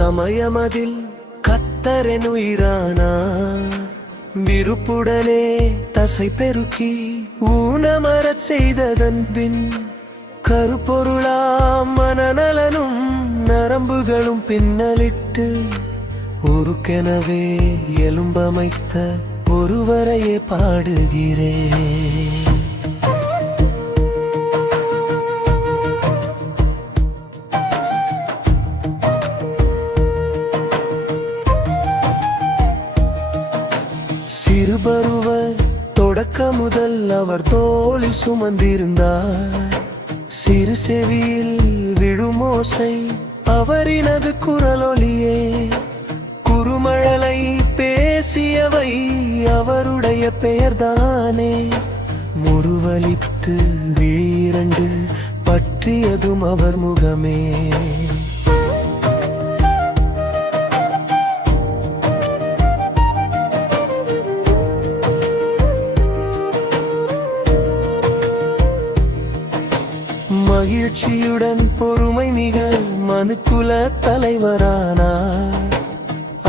சமயமதில் என்றென் உயிரானா விருப்புடனே தசை பெருக்கி ஊனமரச் செய்ததன் பின் கருப்பொருளாம் மனநலனும் நரம்புகளும் பின்னலிட்டு ஒருக்கெனவே எலும்பமைத்த ஒருவரையே பாடுகிறேன். சிறுபருவ தொடக்க முதல் அவர் தோளில் சுமந்திருந்தார். சிறு செவியில் விழுமோசை அவரினது குரலொலியே. குறுமழலை பேசியவை அவருடைய பெயர்தானே. முருவலித்து விழிரண்டு பற்றியதும் அவர் முகமே. மகிழ்ச்சியுடன் பொறுமை மிக மனுக்குல தலைவரானார்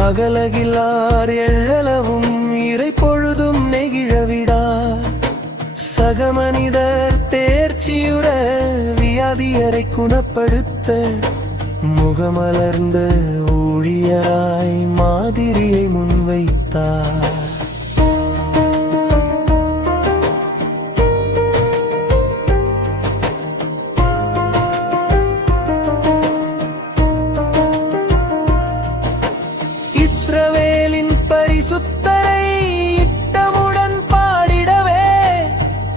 அகலகிலார் எழலவும் இறை பொழுதும் நெகிழவிடார் சக மனிதர் தேர்ச்சியுற வியாதியரை குணப்படுத்த முகமலர்ந்த ஊழியராய் மாதிரியை முன்வைத்தார். இஸ்ரவேலின் பரிசுத்தரை இட்டமுடன் பாடிடவே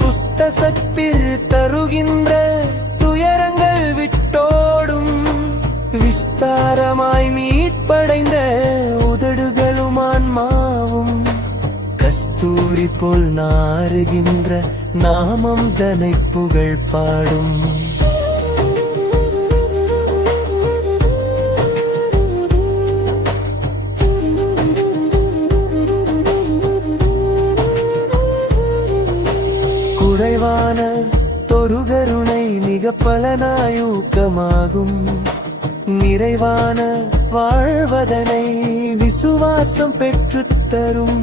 துஸ்த சற்பில் தருகின்ற துயரங்கள் விட்டோடும் விஸ்தாரமாய் மீட்படைந்த உதடுகளுமான் மாவும் கஸ்தூரி போல் நாறுகின்ற நாமம் தனை புகழ் பாடும். குறைவான தொருகருணை மிக பலனாயூக்கமாகும் நிறைவான வாழ்வதனை விசுவாசம் பெற்றுத் தரும்.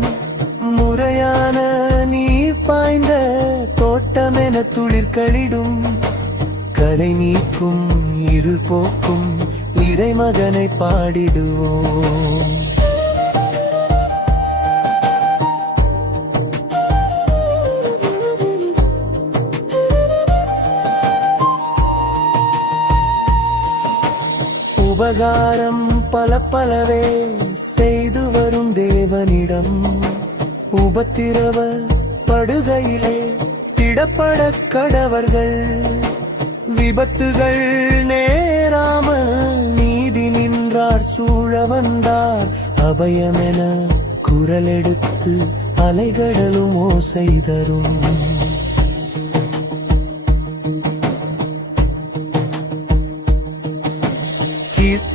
முறையான நீர் பாய்ந்த தோட்டமென துளிர்களிடும். கதை நீக்கும் இருள் போக்கும் இறைமகனை பாடிடுவோம். உபகாரம் பல பலவே செய்து வரும் தேவனிடம். உபத்திரவ படுகையிலே திடப்பட கடவர்கள். விபத்துகள் நேராமல் நீதி நின்றார் சூழ வந்தார் அபயமென குரலெடுத்து அலைகடலும் ஓசை தரும்.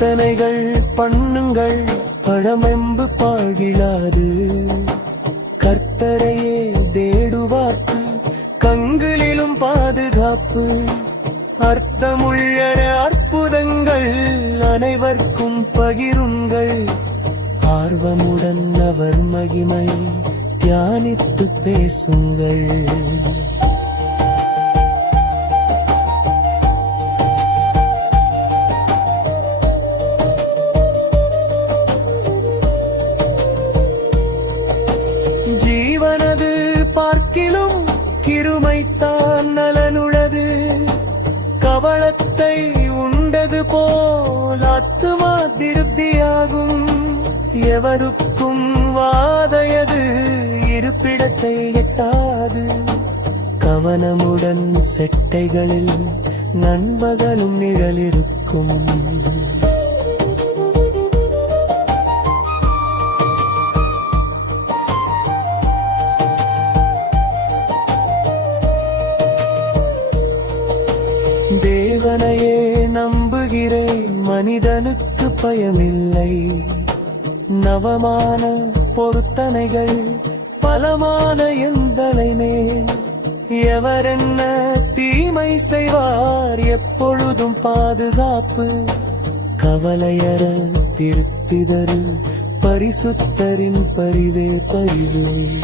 சிந்தனைகள் பண்ணுங்கள். பழமெம்பு பாகிழாது. கர்த்தரையே தேடுவார்க்கு. கங்களிலும் பாதுகாப்பு. அர்த்தமுள்ள அற்புதங்கள் அனைவர்க்கும் பகிருங்கள். ஆர்வமுடன் அவர் மகிமை தியானித்து பேசுங்கள். கிருமைத்தான் நலனுள்ளது கவளத்தை உண்டது போல் ஆத்துமா திருப்தியாகும். எவருக்கும் வாதையது இருப்பிடத்தை எட்டாது. கவனமுடன் செட்டைகளில் நண்பகலும் நிழலிருக்கும். தேவனையே நம்புகிறேன். மனிதனுக்கு பயமில்லை. நவமான பொருத்தனைகள் பலமான எந்தலைமே எவரென்ன தீமை செய்வார் எப்பொழுதும் பாதுகாப்பு. கவலையற திருத்திதரு பரிசுத்தரின் பரிவே பரிவே.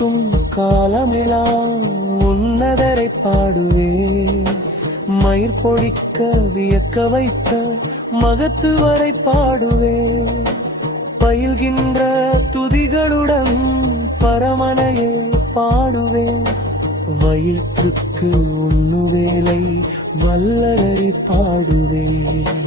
உயிரிருக்கும் காலமெல்லாம் உன்னதரை பாடுவேன். மயிர் பொடிக்க வியக்க வைத்த மகத்து வரை பாடுவேன். பயில்கின்ற துதிகளுடன் பரமனையே பாடுவேன். வயிற்றுக்கு உண்ணுவேலை வல்லரறி பாடுவேன்.